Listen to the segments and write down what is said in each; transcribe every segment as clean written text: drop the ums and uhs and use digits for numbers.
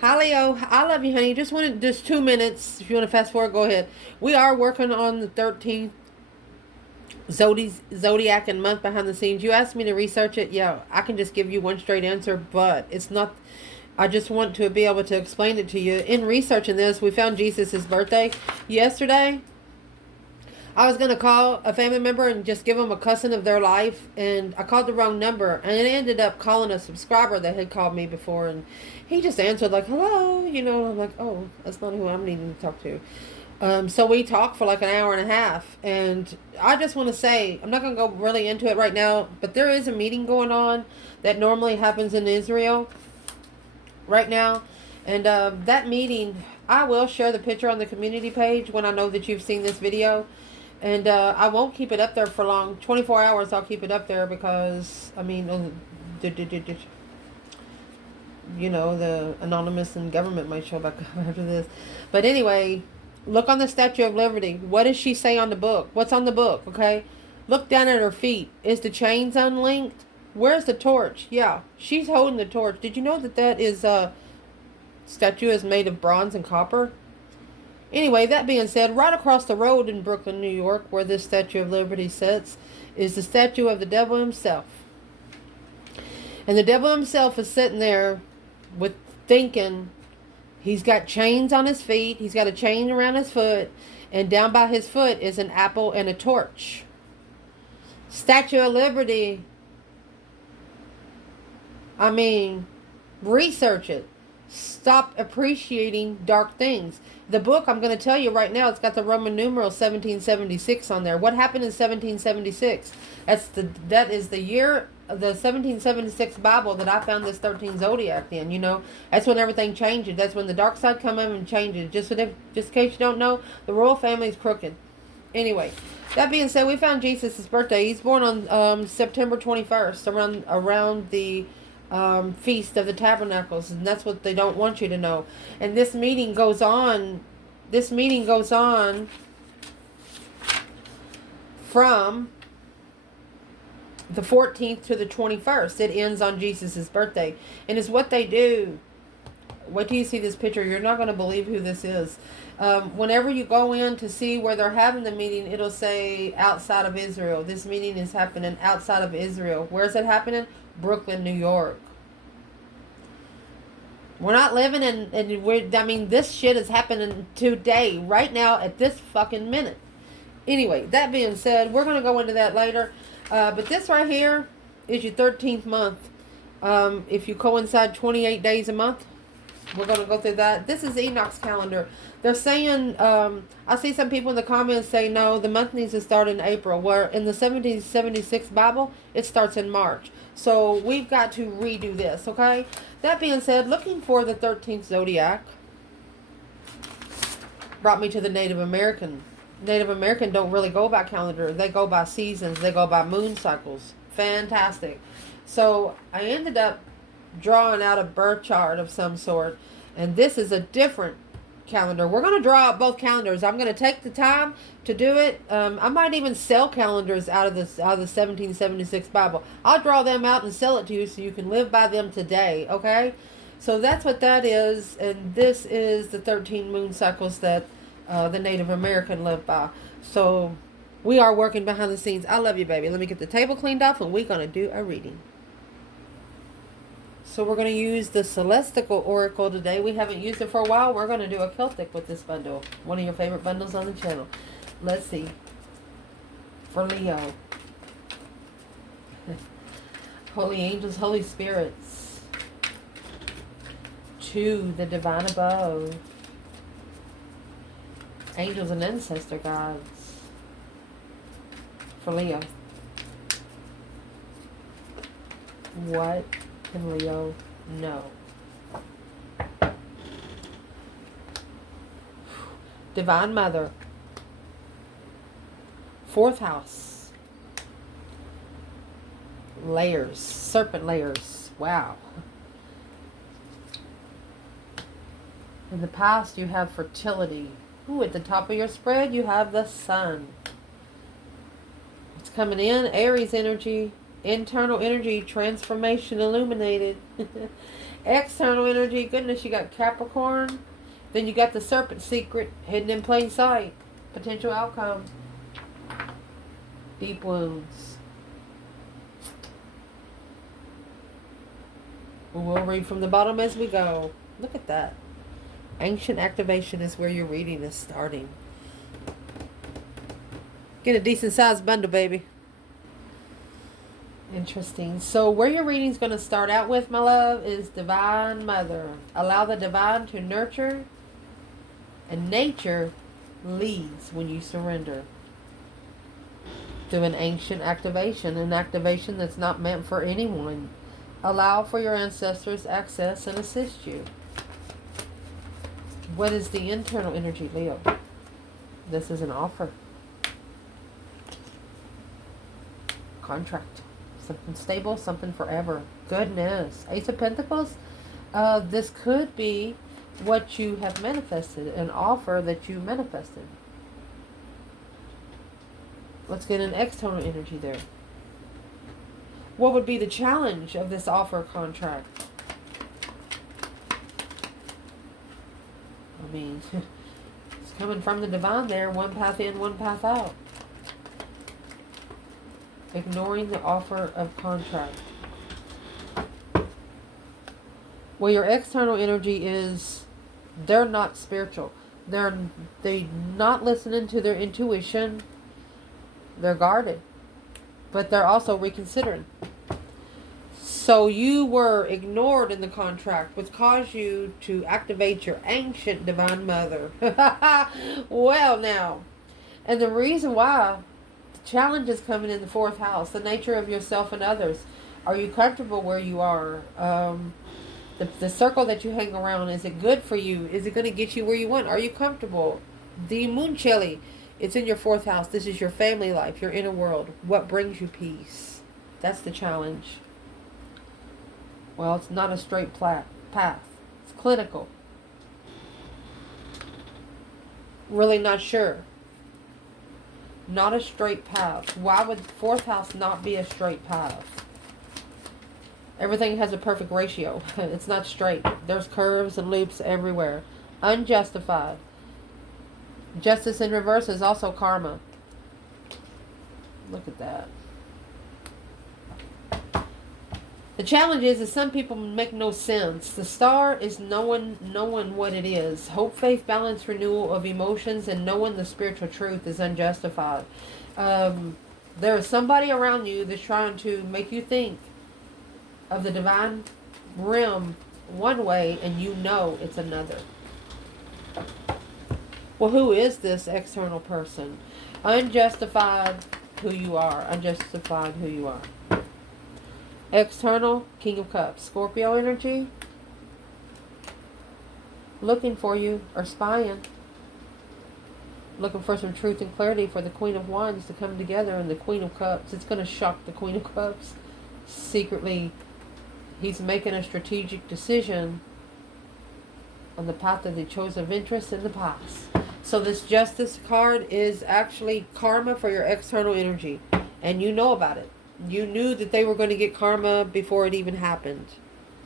Hi, Leo. I love you, honey. Just 2 minutes. If you want to fast forward, go ahead. We are working on the 13th Zodiac and month behind the scenes. You asked me to research it. Yeah, I can just give you one straight answer, but it's not. I just want to be able to explain it to you. In researching this, we found Jesus' birthday yesterday. I was going to call a family member and just give them a cussing of their life, and I called the wrong number, and it ended up calling a subscriber that had called me before, and he just answered like, hello, I'm like, oh, that's not who I'm needing to talk to. So we talked for like an hour and a half, and I just want to say, I'm not going to go really into it right now, but there is a meeting going on that normally happens in Israel right now, and that meeting, I will share the picture on the community page when I know that you've seen this video. And I won't keep it up there for long. 24 hours I'll keep it up there because, the anonymous and government might show back after this. But anyway, look on the Statue of Liberty. What does she say on the book? What's on the book, okay? Look down at her feet. Is the chains unlinked? Where's the torch? Yeah, she's holding the torch. Did you know that is, statue is made of bronze and copper? Anyway, that being said, right across the road in Brooklyn, New York, where this Statue of Liberty sits, is the statue of the devil himself. And the devil himself is sitting there with thinking he's got chains on his feet, he's got a chain around his foot, and down by his foot is an apple and a torch. Statue of Liberty, research it. Stop appreciating dark things. The book, I'm going to tell you right now, it's got the Roman numeral 1776 on there. What happened in 1776? That is the year of the 1776 Bible that I found this 13 zodiac in. That's when everything changes. That's when the dark side come in and changes. Just in case you don't know, the royal family is crooked. Anyway, that being said, we found Jesus' birthday. He's born on September 21st, around the Feast of the Tabernacles, and that's what they don't want you to know. And this meeting goes on from the 14th to the 21st. It ends on Jesus' birthday, and it's what they do. Wait till you see this picture. You're not going to believe who this is. Whenever you go in to see where they're having the meeting, it'll say outside of Israel. This meeting is happening outside of Israel. Where is it happening? Brooklyn, New York. We're not living this shit is happening today, right now, at this fucking minute. Anyway, that being said, we're going to go into that later. But this right here is your 13th month. If you coincide 28 days a month, we're going to go through that. This is Enoch's calendar. They're saying, I see some people in the comments say, no, the month needs to start in April, where in the 1776 Bible, it starts in March. So we've got to redo this, okay? That being said, looking for the 13th zodiac brought me to the Native American. Native American don't really go by calendar. They go by seasons. They go by moon cycles. Fantastic. So I ended up drawing out a birth chart of some sort, and this is a different calendar. We're going to draw out both calendars. I'm going to take the time to do it. I might even sell calendars out of the 1776 Bible. I'll draw them out and sell it to you so you can live by them today, okay? So that's what that is, and this is the 13 moon cycles that the Native American live by. So we are working behind the scenes. I love you, baby. Let me get the table cleaned off, and we're going to do a reading. So we're going to use the Celestial Oracle today. We haven't used it for a while. We're going to do a Celtic with this bundle. One of your favorite bundles on the channel. Let's see. For Leo. Holy angels, holy spirits. To the divine above. Angels and ancestor gods. For Leo. What can Leo know? Divine Mother. Fourth house. Layers. Serpent layers. Wow. In the past, you have fertility. Ooh, at the top of your spread, you have the sun. It's coming in. Aries energy. Internal energy, transformation illuminated. External energy, goodness, you got Capricorn. Then you got the serpent secret, hidden in plain sight. Potential outcome. Deep wounds. We'll read from the bottom as we go. Look at that. Ancient activation is where your reading is starting. Get a decent sized bundle, baby. Interesting. So where your reading is going to start out with, my love, is Divine Mother. Allow the divine to nurture, and nature leads when you surrender. Do an ancient activation, an activation that's not meant for anyone. Allow for your ancestors access and assist you. What is the internal energy, Leo? This is an offer. Contract. Something stable, something forever. Goodness. Ace of Pentacles. This could be what you have manifested. An offer that you manifested. Let's get an external energy there. What would be the challenge of this offer contract? I mean, it's coming from the divine there. One path in, one path out. Ignoring the offer of contract. Well, your external energy is, they're not spiritual. They're not listening to their intuition. They're guarded. But they're also reconsidering. So you were ignored in the contract, which caused you to activate your ancient divine mother. Well, now. And the reason why, the challenge is coming in the fourth house. The nature of yourself and others. Are you comfortable where you are? The circle that you hang around, is it good for you? Is it going to get you where you want? Are you comfortable? The moon chili, it's in your fourth house. This is your family life, your inner world. What brings you peace? That's the challenge. Well, it's not a straight path. It's clinical. Really not sure. Not a straight path. Why would fourth house not be a straight path? Everything has a perfect ratio. It's not straight. There's curves and loops everywhere. Unjustified. Justice in reverse is also karma. Look at that. The challenge is that some people make no sense. The star is knowing what it is. Hope, faith, balance, renewal of emotions, and knowing the spiritual truth is unjustified. There is somebody around you that's trying to make you think of the divine realm one way, and you know it's another. Well, who is this external person? Unjustified who you are. Unjustified who you are. External, King of Cups. Scorpio energy. Looking for you, or spying. Looking for some truth and clarity for the Queen of Wands to come together and the Queen of Cups. It's going to shock the Queen of Cups. Secretly, he's making a strategic decision on the path that they chose of interest in the past. So this Justice card is actually karma for your external energy. And you know about it. You knew that they were going to get karma before it even happened.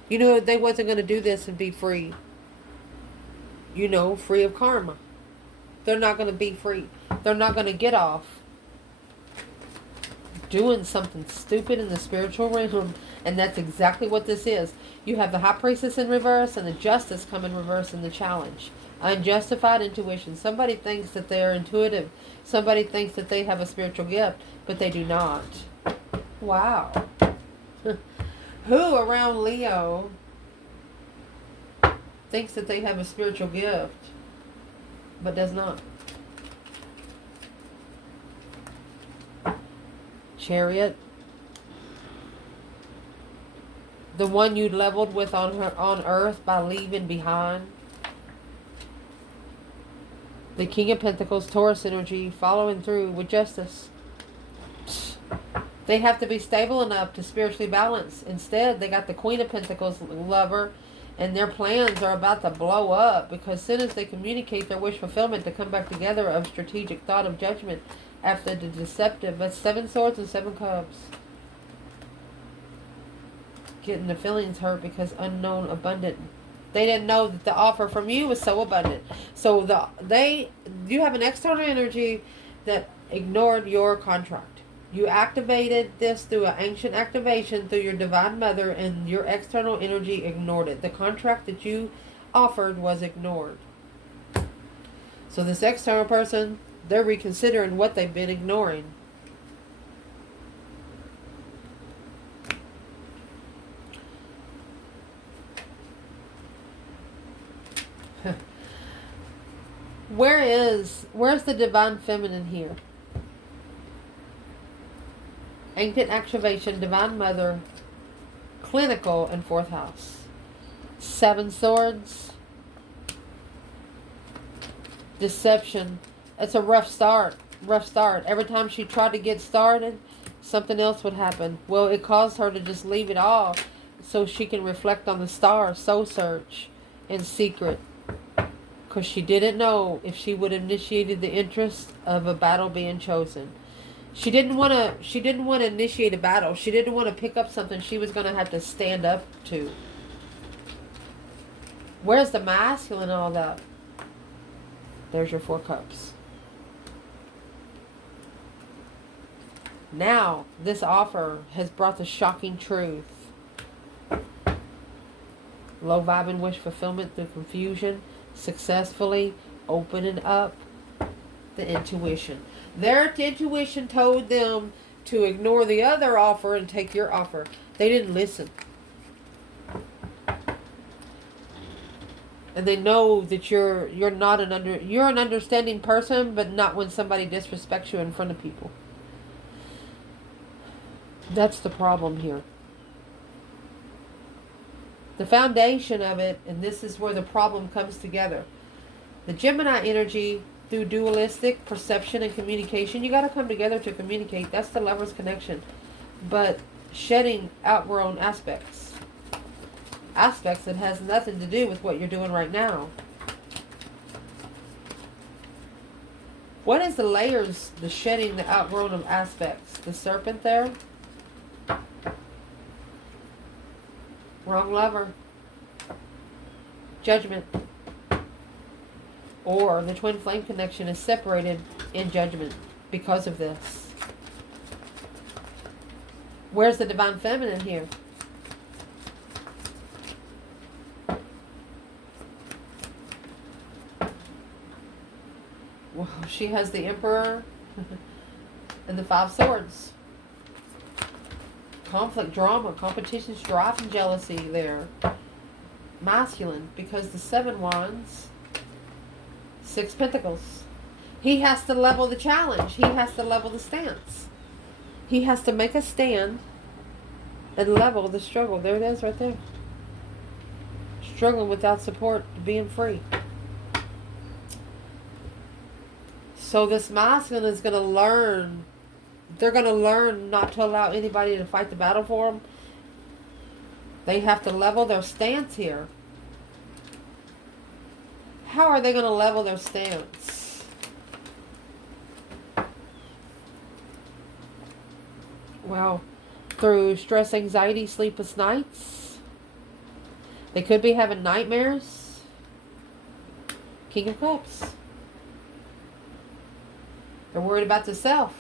You knew they wasn't going to do this and be free. You know, free of karma. They're not going to be free. They're not going to get off doing something stupid in the spiritual realm. And that's exactly what this is. You have the High Priestess in reverse and the Justice come in reverse in the challenge. Unjustified intuition. Somebody thinks that they are intuitive. Somebody thinks that they have a spiritual gift, but they do not. Wow. Who around Leo thinks that they have a spiritual gift, but does not? Chariot. The one you leveled with on earth by leaving behind. The King of Pentacles, Taurus energy, following through with justice. They have to be stable enough to spiritually balance. Instead, they got the Queen of Pentacles lover, and their plans are about to blow up because as soon as they communicate their wish fulfillment to come back together of strategic thought of judgment after the deceptive. That's 7 swords and 7 cups. getting the feelings hurt because unknown abundant. They didn't know that the offer from you was so abundant. So you have an external energy that ignored your contract. You activated this through an ancient activation through your divine mother, and your external energy ignored it. The contract that you offered was ignored. So this external person, they're reconsidering what they've been ignoring. Where's the divine feminine here? Ancient activation, divine mother, clinical, and fourth house. 7 swords. Deception. It's a rough start. Every time she tried to get started, something else would happen. Well, it caused her to just leave it all so she can reflect on the stars, soul search, in secret. Because she didn't know if she would have initiated the interest of a battle being chosen. She didn't want to initiate a battle. She didn't want to pick up something she was going to have to stand up to. Where's the masculine in all that? There's your 4 cups. Now, this offer has brought the shocking truth. Low vibing wish fulfillment through confusion. Successfully opening up the intuition. Their intuition told them to ignore the other offer and take your offer. They didn't listen. And they know that you're an understanding person, but not when somebody disrespects you in front of people. That's the problem here. The foundation of it, and this is where the problem comes together. The Gemini energy, through dualistic perception and communication, you got to come together to communicate. That's the lover's connection. But shedding outgrown aspects that has nothing to do with what you're doing right now. What is the layers, the shedding, the outgrown of aspects? The serpent there. Wrong lover. Judgment. Or the twin flame connection is separated in judgment because of this. Where's the divine feminine here? Well, she has the Emperor and the 5 swords. Conflict, drama, competition, strife, and jealousy there. Masculine, because the 7 wands, 6 pentacles. He has to level the challenge. He has to level the stance. He has to make a stand and level the struggle. There it is right there. Struggling without support, being free. So this masculine is going to learn. They're going to learn not to allow anybody to fight the battle for them. They have to level their stance here. How are they going to level their stance? Well, through stress, anxiety, sleepless nights. They could be having nightmares. King of Cups. They're worried about the self.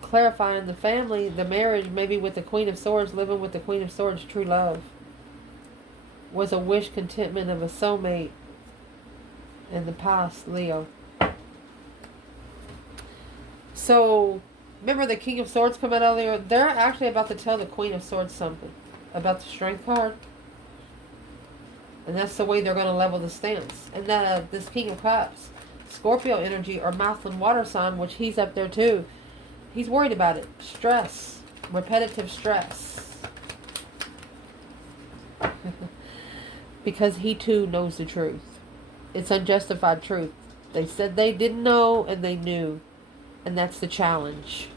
Clarifying the family, the marriage, maybe with the Queen of Swords, living with the Queen of Swords, true love. Was a wish contentment of a soulmate in the past, Leo. So, remember the King of Swords come out earlier? They're actually about to tell the Queen of Swords something about the Strength card. And that's the way they're going to level the stance. And this King of Cups, Scorpio energy or masculine water sign, which he's up there too. He's worried about it. Stress. Repetitive stress. Because he too knows the truth. It's unjustified truth. They said they didn't know and they knew. And that's the challenge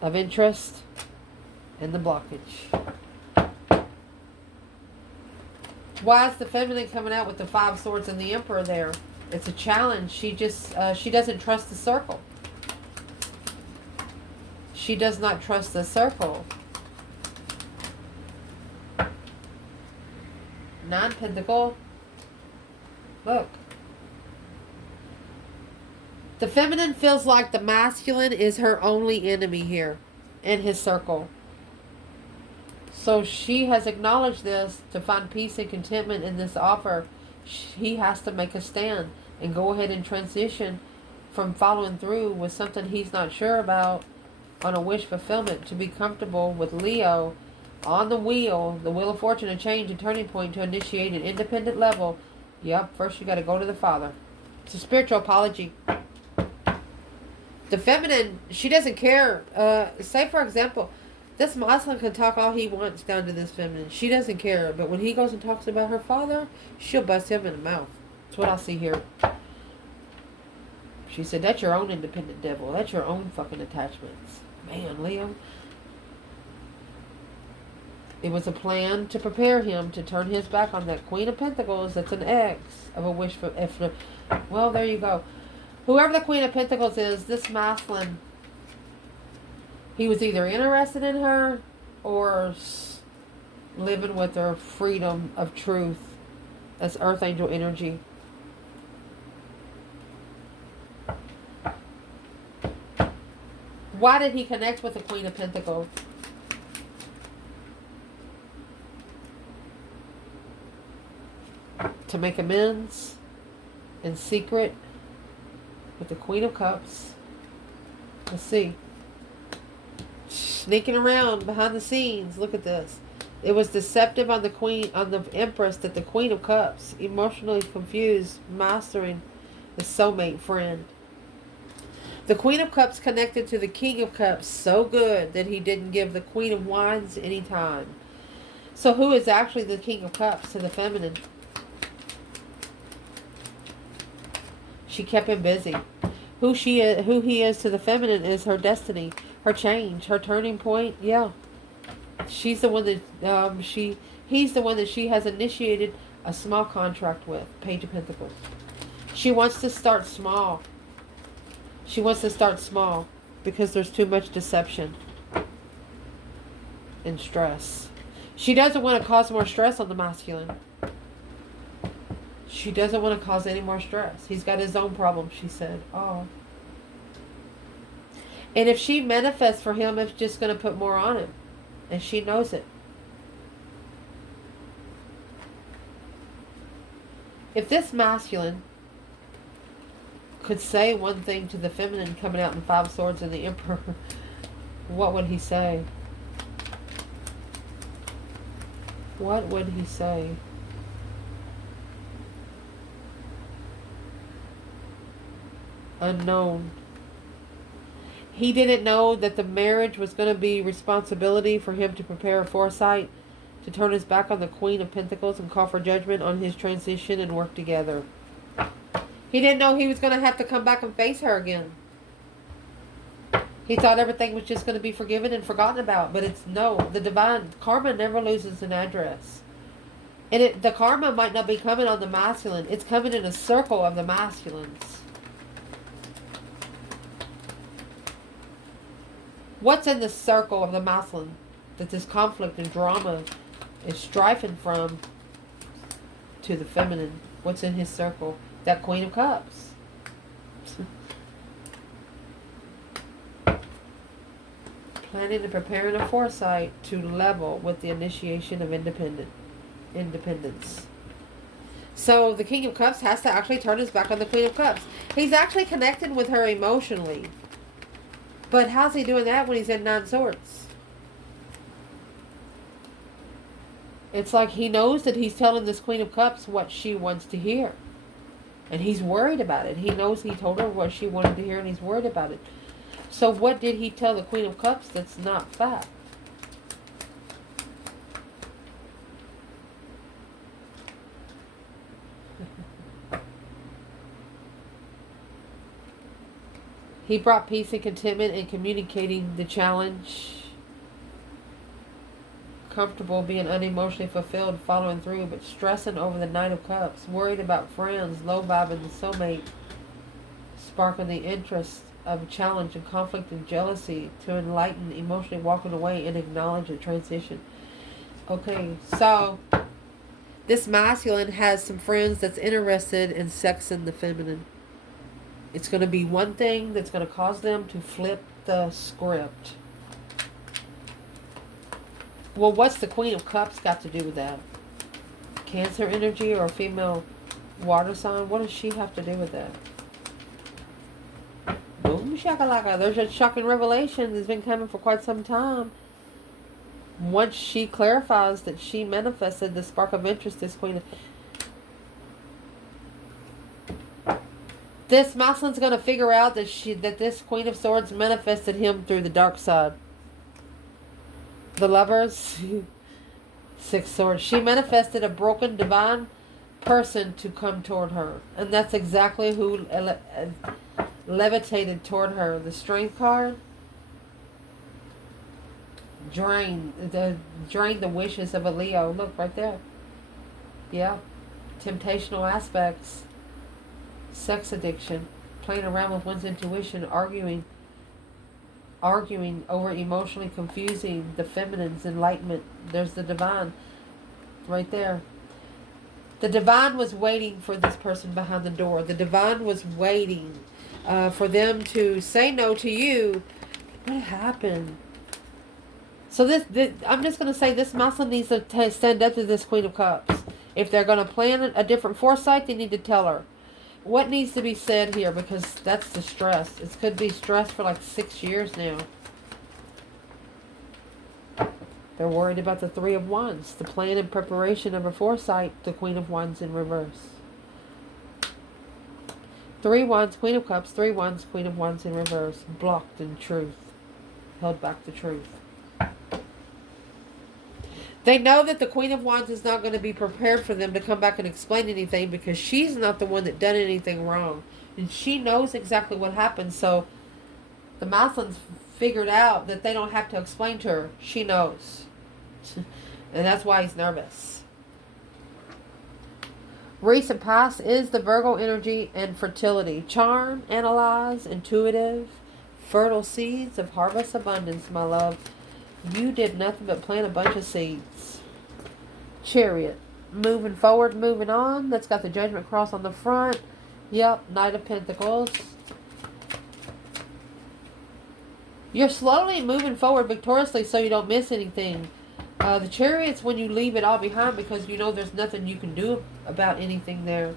of interest and the blockage. Why is the feminine coming out with the 5 swords and the Emperor there? It's a challenge. She doesn't trust the circle. She does not trust the circle. 9 Pentacle. Look. The feminine feels like the masculine is her only enemy here in his circle. So she has acknowledged this to find peace and contentment in this offer. He has to make a stand and go ahead and transition from following through with something he's not sure about on a wish fulfillment to be comfortable with Leo on the wheel of fortune, a change, a turning point to initiate an independent level. Yep, first you got to go to the Father. It's a spiritual apology. The feminine, she doesn't care. Say, for example, this Muslim can talk all he wants down to this feminine. She doesn't care. But when he goes and talks about her father, she'll bust him in the mouth. That's what I see here. She said, that's your own independent devil. That's your own fucking attachments. Man, Leo. It was a plan to prepare him to turn his back on that Queen of Pentacles. That's an X of a wish for... Well, there you go. Whoever the Queen of Pentacles is, this masculine, he was either interested in her or living with her freedom of truth. That's Earth Angel energy. Why did he connect with the Queen of Pentacles? To make amends in secret with the Queen of Cups. Let's see. Sneaking around behind the scenes. Look at this. It was deceptive on the Empress that the Queen of Cups, emotionally confused, mastering the soulmate friend. The Queen of Cups connected to the King of Cups so good that he didn't give the Queen of Wands any time. So who is actually the King of Cups to the feminine? She kept him busy. Who he is to the feminine is her destiny, her change, her turning point. Yeah, she's the one that he's the one that she has initiated a small contract with. Page of Pentacles. She wants to start small. She wants to start small because there's too much deception and stress. She doesn't want to cause more stress on the masculine. She doesn't want to cause any more stress. He's got his own problems, she said. Oh. And if she manifests for him, it's just going to put more on him. And she knows it. If this masculine could say one thing to the feminine coming out in 5 Swords and the Emperor, what would he say? What would he say? Unknown. He didn't know that the marriage was going to be responsibility for him to prepare a foresight to turn his back on the Queen of Pentacles and call for judgment on his transition and work together. He didn't know he was going to have to come back and face her again. He thought everything was just going to be forgiven and forgotten about, but it's no. The divine karma never loses an address. And the karma might not be coming on the masculine. It's coming in a circle of the masculines. What's in the circle of the masculine that this conflict and drama is strifing from to the feminine? What's in his circle? That Queen of Cups. Planning and preparing a foresight to level with the initiation of independence. So the King of Cups has to actually turn his back on the Queen of Cups. He's actually connected with her emotionally. But how's he doing that when he's in 9 Swords? It's like he knows that he's telling this Queen of Cups what she wants to hear. And he's worried about it. He knows he told her what she wanted to hear and he's worried about it. So what did he tell the Queen of Cups that's not fact? He brought peace and contentment in communicating the challenge. Comfortable being unemotionally fulfilled, following through, but stressing over the Knight of Cups. Worried about friends, low vibing the soulmate. Sparking the interest of challenge and conflict and jealousy to enlighten, emotionally walking away and acknowledge a transition. Okay, so this masculine has some friends that's interested in sex and the feminine. It's going to be one thing that's going to cause them to flip the script. Well, what's the Queen of Cups got to do with that? Cancer energy or female water sign? What does she have to do with that? Boom shakalaka. There's a shocking revelation that's been coming for quite some time. Once she clarifies that she manifested the spark of interest, this Queen of... This masculine's going to figure out that this Queen of Swords manifested him through the dark side. The Lovers, Six Swords. She manifested a broken divine person to come toward her. And that's exactly who levitated toward her. The Strength card. Drain the wishes of a Leo. Look, right there. Yeah. Temptational aspects. Sex addiction. Playing around with one's intuition. Arguing over emotionally confusing the feminine's enlightenment. There's the divine right there. The divine was waiting for this person behind the door. The divine was waiting for them to say no to you. What happened? So this I'm just going to say this masculine needs to stand up to this Queen of Cups. If they're going to plan a different foresight, they need to tell her what needs to be said here, because that's the stress. It could be stress for like 6 years now. They're worried about the Three of Wands, the plan and preparation of a foresight, the Queen of Wands in reverse. 3 Wands, Queen of Cups, 3 Wands, Queen of Wands in reverse. Blocked in truth. Held back the truth. They know that the Queen of Wands is not going to be prepared for them to come back and explain anything, because she's not the one that done anything wrong. And she knows exactly what happened. So the masculine's figured out that they don't have to explain to her. She knows. And that's why he's nervous. Recent past is the Virgo energy and fertility. Charm, analyze, intuitive, fertile seeds of harvest abundance, my love. You did nothing but plant a bunch of seeds. Chariot. Moving forward, moving on. That's got the Judgment Cross on the front. Yep, Knight of Pentacles. You're slowly moving forward victoriously so you don't miss anything. The Chariot's when you leave it all behind, because you know there's nothing you can do about anything there.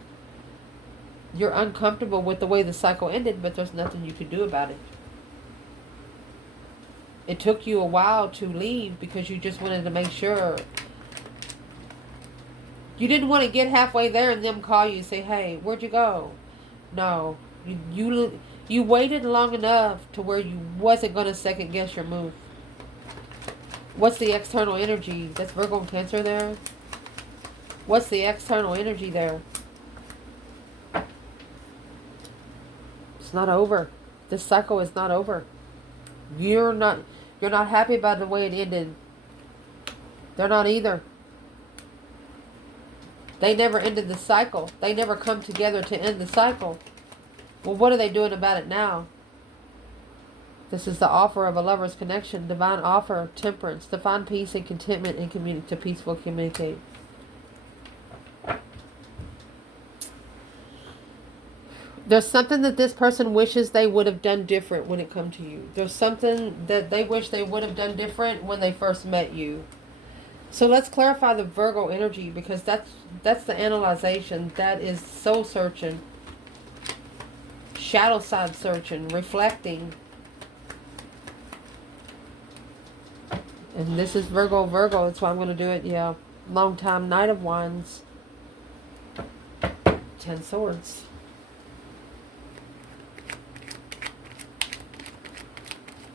You're uncomfortable with the way the cycle ended, but there's nothing you can do about it. It took you a while to leave because you just wanted to make sure. You didn't want to get halfway there and them call you and say, hey, where'd you go? No. You waited long enough to where you wasn't going to second guess your move. What's the external energy? That's Virgo and Cancer there. What's the external energy there? It's not over. This cycle is not over. You're not happy about the way it ended. They're not either. They never ended the cycle. They never come together to end the cycle. Well, what are they doing about it now? This is the offer of a lover's connection. Divine offer, temperance, divine peace and contentment, and to peaceful communicate. There's something that this person wishes they would have done different when it comes to you. There's something that they wish they would have done different when they first met you. So let's clarify the Virgo energy, because that's the analyzation. That is soul searching, shadow side searching, reflecting. And this is Virgo. That's why I'm going to do it. Yeah. Long time. Knight of Wands. 10 Swords.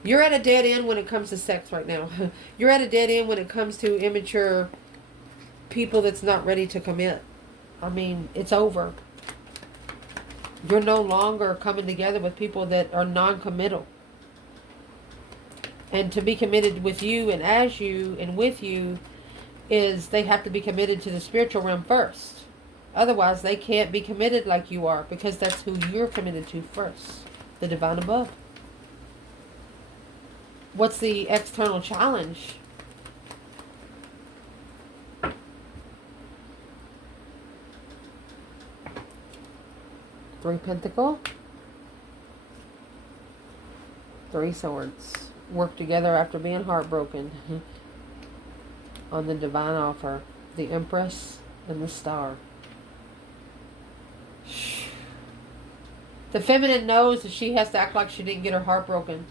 You're at a dead end when it comes to sex right now. You're at a dead end when it comes to immature people that's not ready to commit. I mean, it's over. You're no longer coming together with people that are non-committal. And to be committed with you and as you and with you is they have to be committed to the spiritual realm first. Otherwise, they can't be committed like you are, because that's who you're committed to first. The divine above. What's the external challenge? Three Pentacle. Three Swords. Work together after being heartbroken. On the divine offer. The Empress and the Star. The feminine knows that she has to act like she didn't get her heart broken.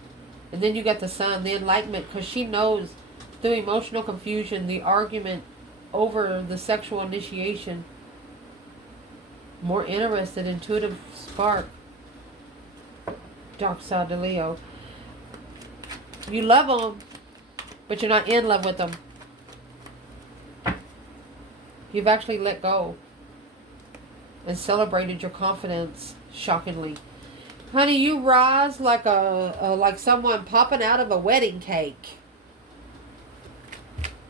And then you got the Sun, the enlightenment, because she knows through emotional confusion, the argument over the sexual initiation, more interested, intuitive spark. Dark side to Leo. You love them, but you're not in love with them. You've actually let go and celebrated your confidence, shockingly. Honey, you rise like like someone popping out of a wedding cake.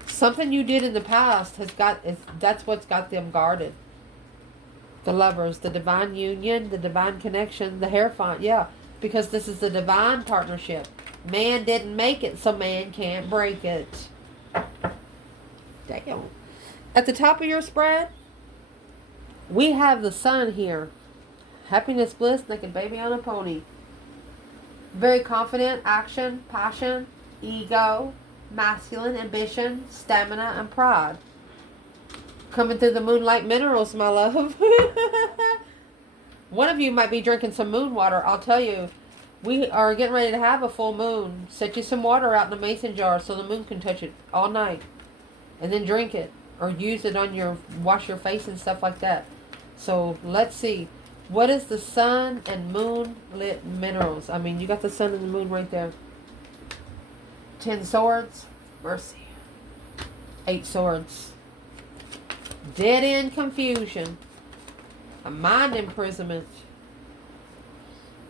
Something you did in the past that's what's got them guarded. The Lovers, the divine union, the divine connection, the Hierophant, yeah, because this is the divine partnership. Man didn't make it, so man can't break it. Damn. At the top of your spread, we have the Sun here. Happiness, bliss, naked baby on a pony. Very confident, action, passion, ego, masculine, ambition, stamina, and pride. Coming through the moonlight minerals, my love. One of you might be drinking some moon water. I'll tell you, we are getting ready to have a full moon. Set you some water out in a mason jar so the moon can touch it all night. And then drink it. Or use it on wash your face and stuff like that. So let's see. What is the Sun and moon lit minerals? I mean, you got the Sun and the moon right there. 10 Swords. Mercy. 8 Swords. Dead end confusion. A mind imprisonment.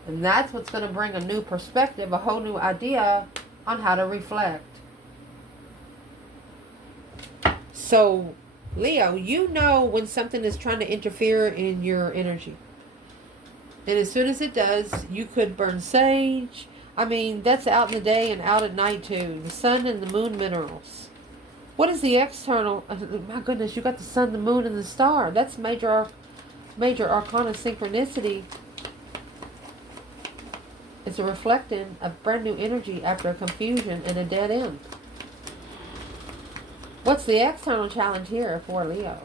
And that's what's going to bring a new perspective, a whole new idea on how to reflect. So, Leo, you know when something is trying to interfere in your energy. And as soon as it does, you could burn sage. I mean, that's out in the day and out at night too. The Sun and the moon minerals. What is the external? My goodness, you got the Sun, the moon, and the star. That's major arcana synchronicity. It's a reflecting of brand new energy after a confusion and a dead end. What's the external challenge here for Leo?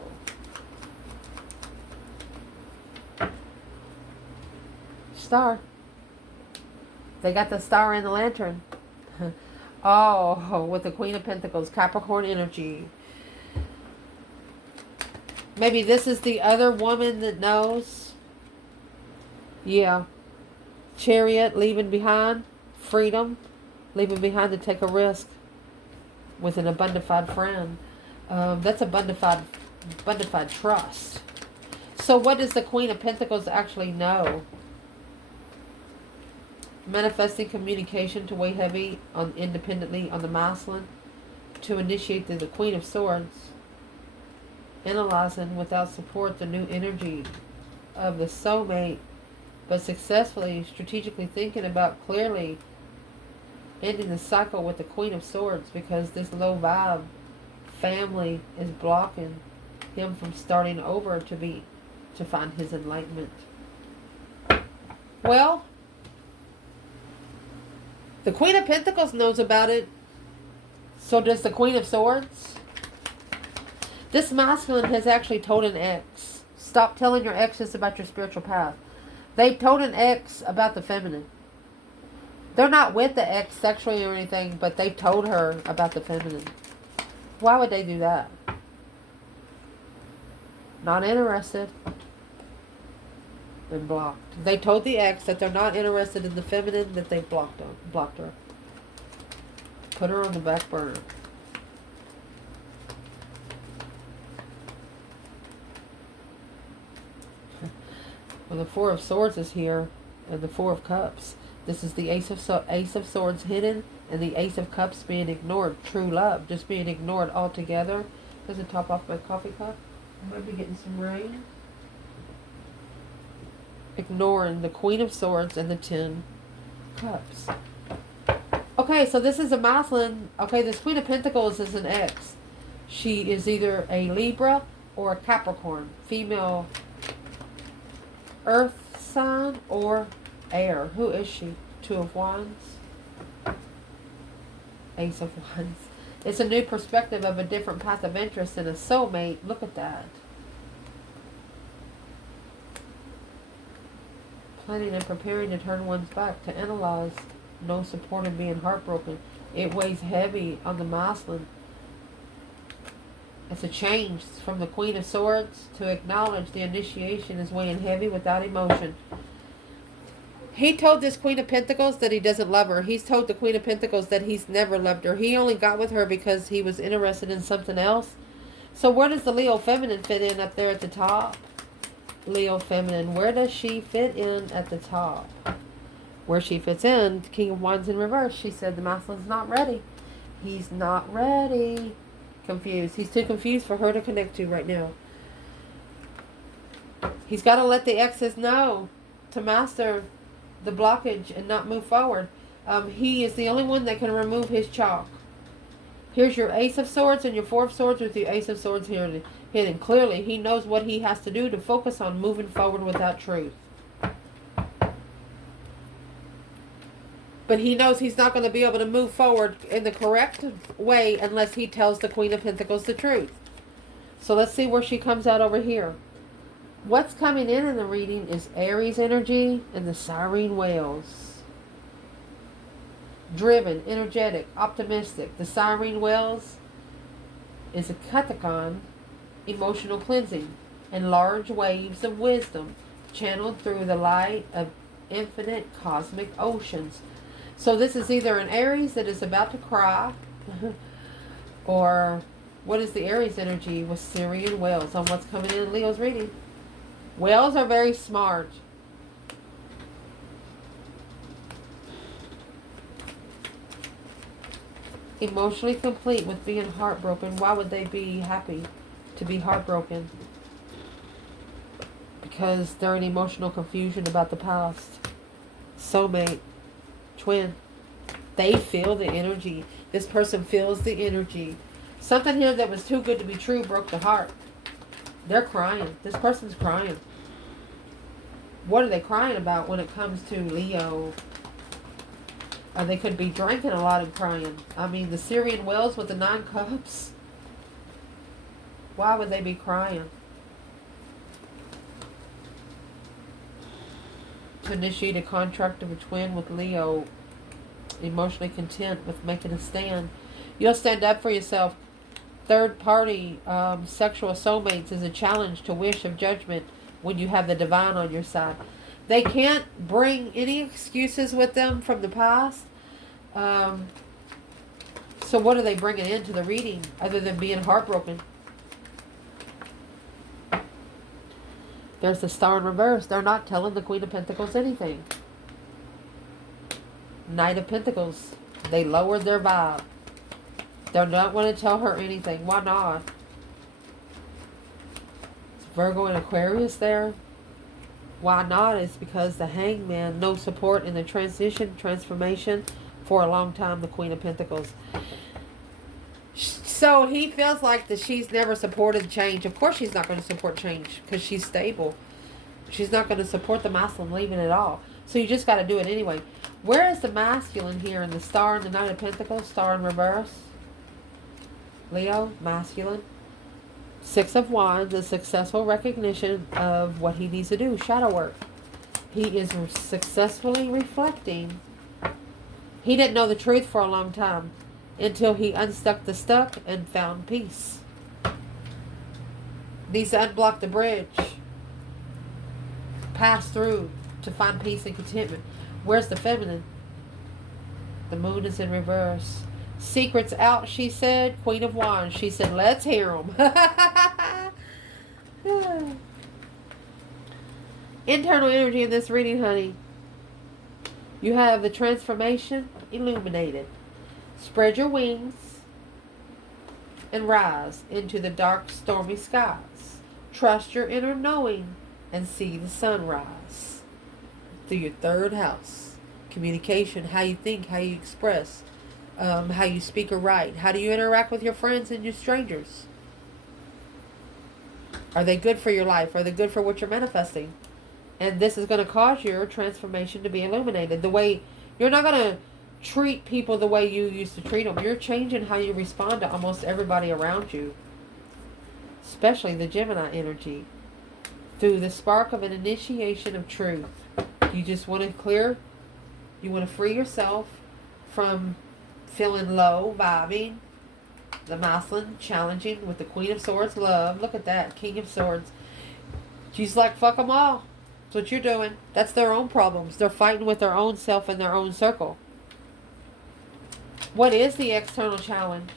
Star. They got the star in the lantern. Oh, with the Queen of Pentacles, Capricorn energy. Maybe this is the other woman that knows. Yeah. Chariot, leaving behind. Freedom. Leaving behind to take a risk. With an abundified friend. That's abundified trust. So what does the Queen of Pentacles actually know? Manifesting communication to weigh heavy on independently on the masculine. To initiate the Queen of Swords. Analyzing without support the new energy of the soulmate. But successfully, strategically thinking about clearly ending the cycle with the Queen of Swords, because this low vibe family is blocking him from starting over to find his enlightenment. Well, the Queen of Pentacles knows about it. So does the Queen of Swords. This masculine has actually told an ex. Stop telling your exes about your spiritual path. They've told an ex about the feminine. They're not with the ex sexually or anything, but they've told her about the feminine. Why would they do that? Not interested. Been blocked. They told the ex that they're not interested in the feminine, that they blocked her. Put her on the back burner. Well, the Four of Swords is here, and the Four of Cups. This is the Ace of Swords hidden, and the Ace of Cups being ignored. True love just being ignored altogether. Doesn't top off my coffee cup. I might be getting some rain. Ignoring the Queen of Swords and the 10 Cups. Okay, so this is a masculine. Okay, this Queen of Pentacles is an X. She is either a Libra or a Capricorn. Female earth sign or air. Who is she? Two of Wands. Ace of Wands. It's a new perspective of a different path of interest and a soulmate. Look at that. Planning and preparing to turn one's back, to analyze. No support in being heartbroken. It weighs heavy on the masculine. It's a change from the Queen of Swords to acknowledge the initiation is weighing heavy without emotion. He told this Queen of Pentacles that he doesn't love her. He's told the Queen of Pentacles that he's never loved her. He only got with her because he was interested in something else. So where does the Leo Feminine fit in up there at the top? Leo Feminine, where does she fit in at the top? Where she fits in, King of Wands in reverse. She said the masculine's not ready. He's not ready. Confused. He's too confused for her to connect to right now. He's got to let the exes know to master the blockage and not move forward. He is the only one that can remove his chalk. Here's your Ace of Swords and your Four of Swords with your Ace of Swords here hidden. Clearly, he knows what he has to do to focus on moving forward with that truth. But he knows he's not going to be able to move forward in the correct way unless he tells the Queen of Pentacles the truth. So let's see where she comes out over here. What's coming in the reading is Aries energy and the Siren Whales. Driven, energetic, optimistic. The Siren Whales is a catacon, emotional cleansing, and large waves of wisdom channeled through the light of infinite cosmic oceans. So this is either an Aries that is about to cry, or what is the Aries energy with Syrian whales on what's coming in Leo's reading? Whales are very smart. Emotionally complete with being heartbroken. Why would they be happy to be heartbroken? Because they're in emotional confusion about the past. Soulmate. Twin. They feel the energy. This person feels the energy. Something here that was too good to be true broke the heart. They're crying. This person's crying. What are they crying about when it comes to Leo? Or they could be drinking a lot and crying. I mean, the Syrian whales with the 9 cups. Why would they be crying? To initiate a contract of a twin with Leo, emotionally content with making a stand. You'll stand up for yourself. Third party sexual soulmates is a challenge to wish of judgment when you have the divine on your side. They can't bring any excuses with them from the past. So what are they bringing into the reading other than being heartbroken? There's the Star in reverse. They're not telling the Queen of Pentacles anything. Knight of Pentacles. They lowered their vibe. They don't want to tell her anything. Why not? It's Virgo and Aquarius there. Why not? It's because the Hangman, no support in the transition, transformation for a long time, the Queen of Pentacles. So he feels like that she's never supported change. Of course she's not going to support change because she's stable. She's not going to support the masculine leaving at all. So you just got to do it anyway. Where is the masculine here in the Star and the Knight of Pentacles? Star in reverse. Leo, masculine. 6 of Wands, a successful recognition of what he needs to do. Shadow work. He is successfully reflecting. He didn't know the truth for a long time until he unstuck the stuck and found peace. Needs to unblock the bridge. Pass through to find peace and contentment. Where's the feminine? The moon is in reverse. Secrets out, she said. Queen of Wands. She said, let's hear them. Internal energy in this reading, honey. You have the transformation illuminated. Spread your wings and rise into the dark, stormy skies. Trust your inner knowing and see the sunrise. Through your 3rd house. Communication, how you think, how you express. How you speak or write. How do you interact with your friends and your strangers? Are they good for your life? Are they good for what you're manifesting? And this is going to cause your transformation to be illuminated. The way you're not going to treat people the way you used to treat them. You're changing how you respond to almost everybody around you, especially the Gemini energy, through the spark of an initiation of truth. You just want to clear, you want to free yourself from feeling low, vibing, the masculine, challenging with the Queen of Swords, love. Look at that, King of Swords. She's like, fuck them all. That's what you're doing. That's their own problems. They're fighting with their own self in their own circle. What is the external challenge?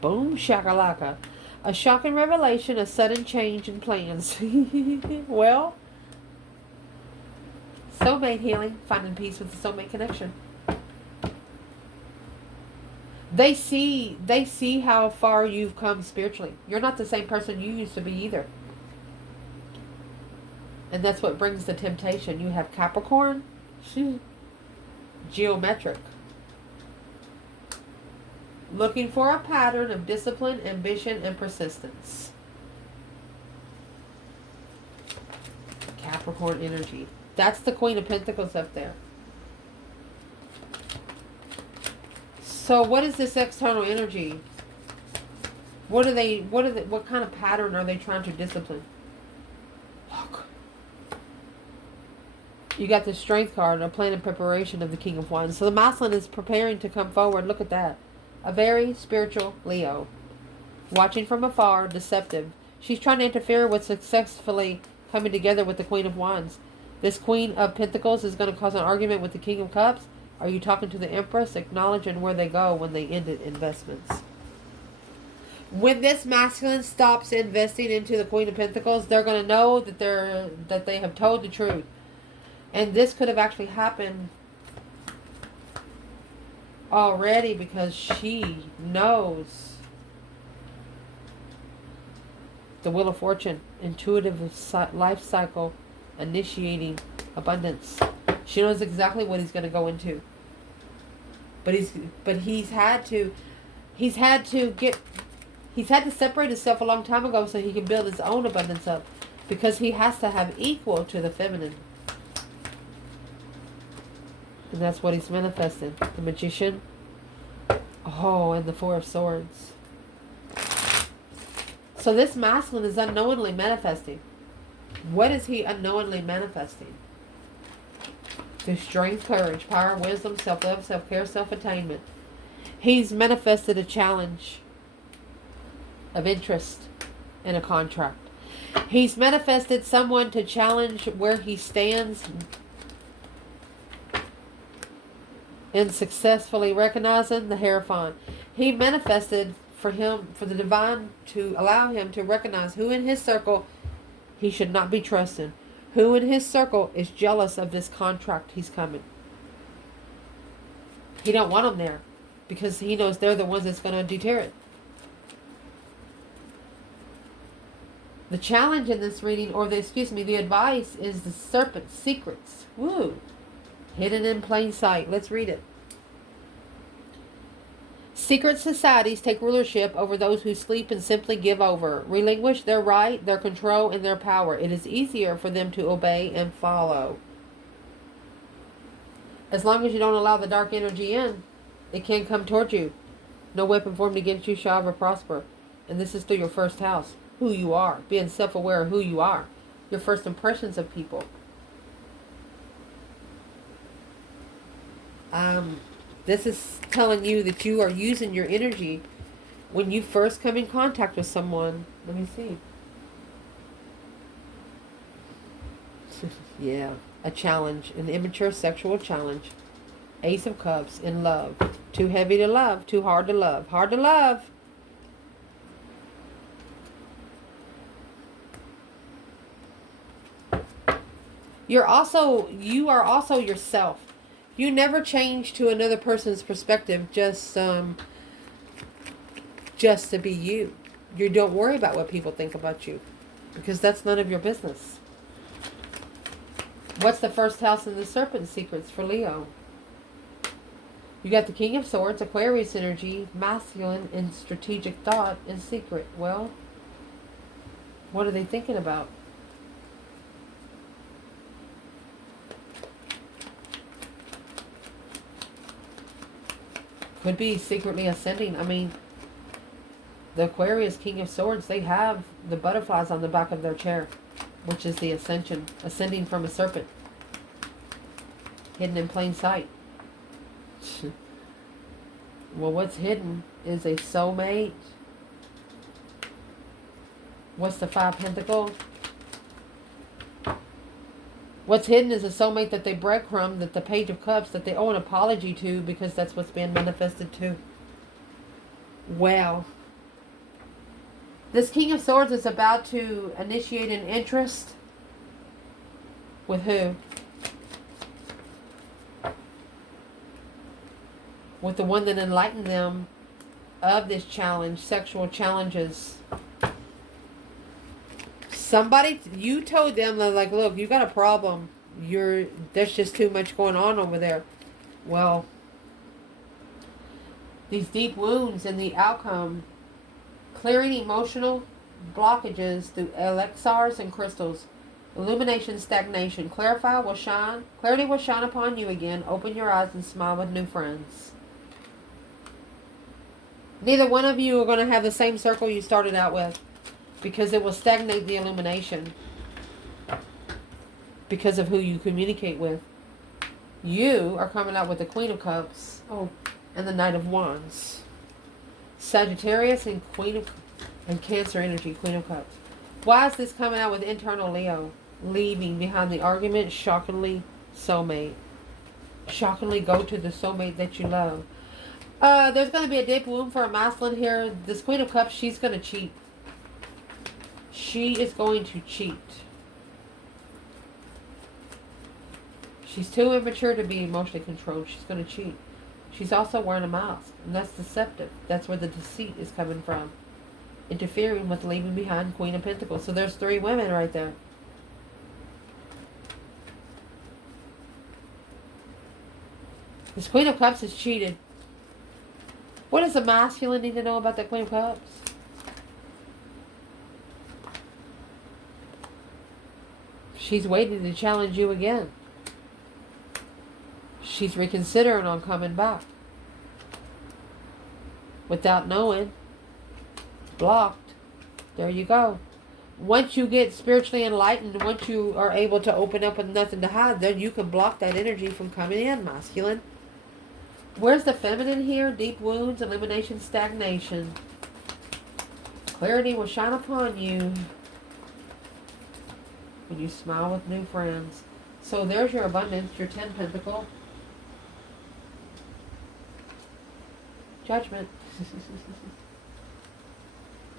Boom, shakalaka. A shocking revelation, a sudden change in plans. Well, soulmate healing, finding peace with the soulmate connection. They see how far you've come spiritually. You're not the same person you used to be either. And that's what brings the temptation. You have Capricorn, geometric. Looking for a pattern of discipline, ambition, and persistence. Capricorn energy. That's the Queen of Pentacles up there. So what is this external energy? What kind of pattern are they trying to discipline? Look. You got the Strength card, a plan and preparation of the King of Wands. So the masculine is preparing to come forward. Look at that. A very spiritual Leo. Watching from afar, deceptive. She's trying to interfere with successfully coming together with the Queen of Wands. This Queen of Pentacles is going to cause an argument with the King of Cups. Are you talking to the Empress? Acknowledging where they go when they ended investments. When this masculine stops investing into the Queen of Pentacles, they're going to know that they have told the truth. And this could have actually happened already because she knows the Wheel of Fortune, intuitive life cycle, initiating abundance. She knows exactly what he's going to go into. But he's had to separate himself a long time ago so he can build his own abundance up, because he has to have equal to the feminine. And that's what he's manifesting. The Magician. Oh, and the Four of Swords. So this masculine is unknowingly manifesting. What is he unknowingly manifesting? Through strength, courage, power, wisdom, self-love, self-care, self-attainment. He's manifested a challenge of interest in a contract. He's manifested someone to challenge where he stands in successfully recognizing the Hierophant. He manifested for the divine to allow him to recognize who in his circle he should not be trusted. Who in his circle is jealous of this contract he's coming. He don't want them there because he knows they're the ones that's going to deter it. The challenge in this reading, the advice is the serpent's secrets. Woo! Hidden in plain sight. Let's read it. Secret societies take rulership over those who sleep and simply give over. Relinquish their right, their control, and their power. It is easier for them to obey and follow. As long as you don't allow the dark energy in, it can come towards you. No weapon formed against you shall ever prosper. And this is through your first house. Who you are. Being self-aware of who you are. Your first impressions of people. This is telling you that you are using your energy when you first come in contact with someone. Let me see. Yeah, a challenge, an immature sexual challenge. Ace of Cups in love. Too heavy to love, too hard to love. Hard to love. You are also yourself. You never change to another person's perspective just to be you. You don't worry about what people think about you because that's none of your business. What's the first house in the serpent secrets for Leo? You got the King of Swords, Aquarius energy, masculine and strategic thought and secret. Well, what are they thinking about? Could be secretly ascending. I mean, the Aquarius King of Swords, they have the butterflies on the back of their chair, which is the ascension, ascending from a serpent, hidden in plain sight. Well, what's hidden is a soulmate. What's the Five Pentacles? What's hidden is a soulmate that they breadcrumb, that the Page of Cups, that they owe an apology to, because that's what's being manifested to. Well, this King of Swords is about to initiate an interest. With who? With the one that enlightened them of this challenge, sexual challenges. Somebody, you told them, like, look, you got a problem. There's just too much going on over there. Well, these deep wounds and the outcome, clearing emotional blockages through elixirs and crystals, illumination, stagnation, clarity will shine upon you again. Open your eyes and smile with new friends. Neither one of you are going to have the same circle you started out with, because it will stagnate the illumination because of who you communicate with. You are coming out with the Queen of Cups and the Knight of Wands. Sagittarius and Cancer energy, Queen of Cups. Why is this coming out with internal Leo? Leaving behind the argument, shockingly soulmate. Shockingly go to the soulmate that you love. There's going to be a deep wound for a masculine here. This Queen of Cups, she's going to cheat. She is going to cheat. She's too immature to be emotionally controlled. She's going to cheat. She's also wearing a mask, and that's deceptive. That's where the deceit is coming from. Interfering with leaving behind Queen of Pentacles. So there's 3 women right there. This Queen of Cups is cheated. What does the masculine need to know about the Queen of Cups? She's waiting to challenge you again. She's reconsidering on coming back. Without knowing. Blocked. There you go. Once you get spiritually enlightened, once you are able to open up with nothing to hide, then you can block that energy from coming in, masculine. Where's the feminine here? Deep wounds, elimination, stagnation. Clarity will shine upon you when you smile with new friends. So there's your abundance, your 10 pentacle. Judgment.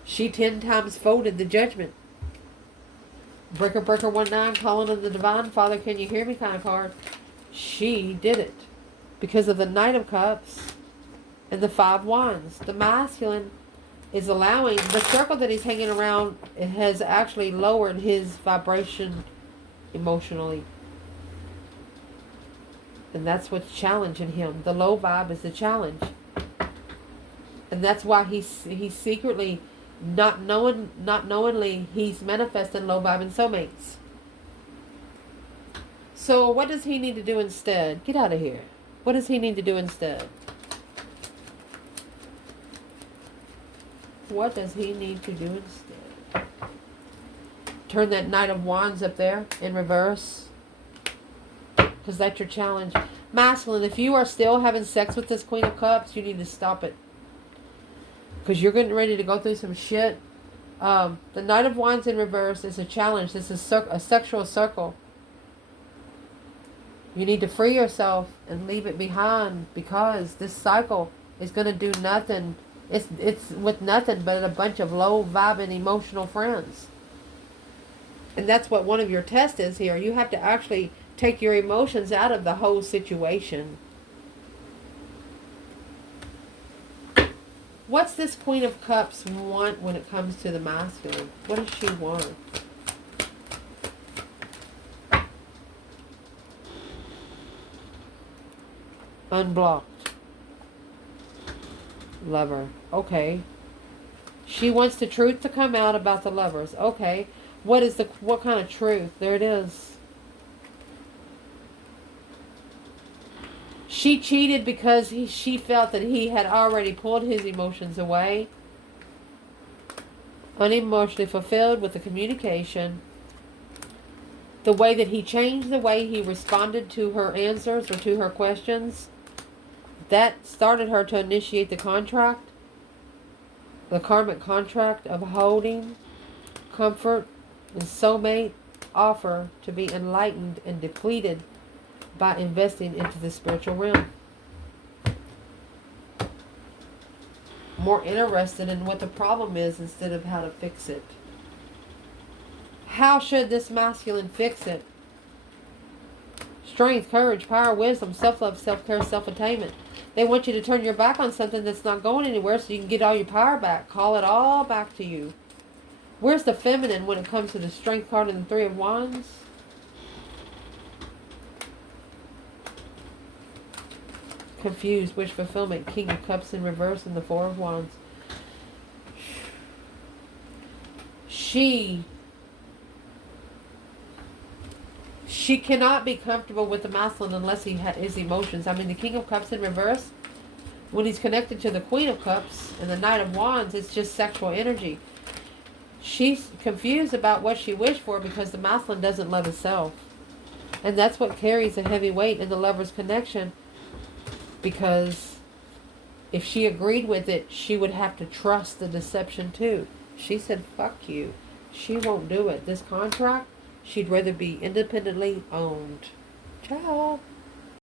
She 10 times folded the judgment. Breaker 19, calling on the divine. Father, can you hear me kind of card. She did it. Because of the Knight of Cups and the 5 Wands. The masculine is allowing, the circle that he's hanging around, it has actually lowered his vibration emotionally. And that's what's challenging him. The low vibe is the challenge. And that's why he's secretly, not knowingly, he's manifesting low vibe and soulmates. So what does he need to do instead? Get out of here. What does he need to do instead? What does he need to do instead? Turn that Knight of Wands up there in reverse. Because that's your challenge. Masculine, if you are still having sex with this Queen of Cups, you need to stop it. Because you're getting ready to go through some shit. The Knight of Wands in reverse is a challenge. This is a sexual circle. You need to free yourself and leave it behind, because this cycle is going to do nothing. It's with nothing but a bunch of low vibing emotional friends. And that's what one of your tests is here. You have to actually take your emotions out of the whole situation. What's this Queen of Cups want when it comes to the masculine? What does she want? Unblocked. Lover. Okay. She wants the truth to come out about the lovers. Okay. What kind of truth? There it is. She cheated because she felt that he had already pulled his emotions away. Unemotionally fulfilled with the communication. The way that he changed the way he responded to her answers or to her questions. That started her to initiate the contract. The karmic contract of holding, comfort, and soulmate offer to be enlightened and depleted by investing into the spiritual realm. More interested in what the problem is instead of how to fix it. How should this masculine fix it? Strength, courage, power, wisdom, self-love, self-care, self-attainment. They want you to turn your back on something that's not going anywhere so you can get all your power back. Call it all back to you. Where's the feminine when it comes to the strength card and the Three of Wands? Confused, wish fulfillment, King of Cups in reverse, and the Four of Wands. She cannot be comfortable with the masculine unless he has his emotions. I mean, the King of Cups in reverse, when he's connected to the Queen of Cups and the Knight of Wands, it's just sexual energy. She's confused about what she wished for because the masculine doesn't love itself. And that's what carries a heavy weight in the lover's connection. Because if she agreed with it, she would have to trust the deception too. She said, fuck you. She won't do it. This contract, she'd rather be independently owned. Ciao.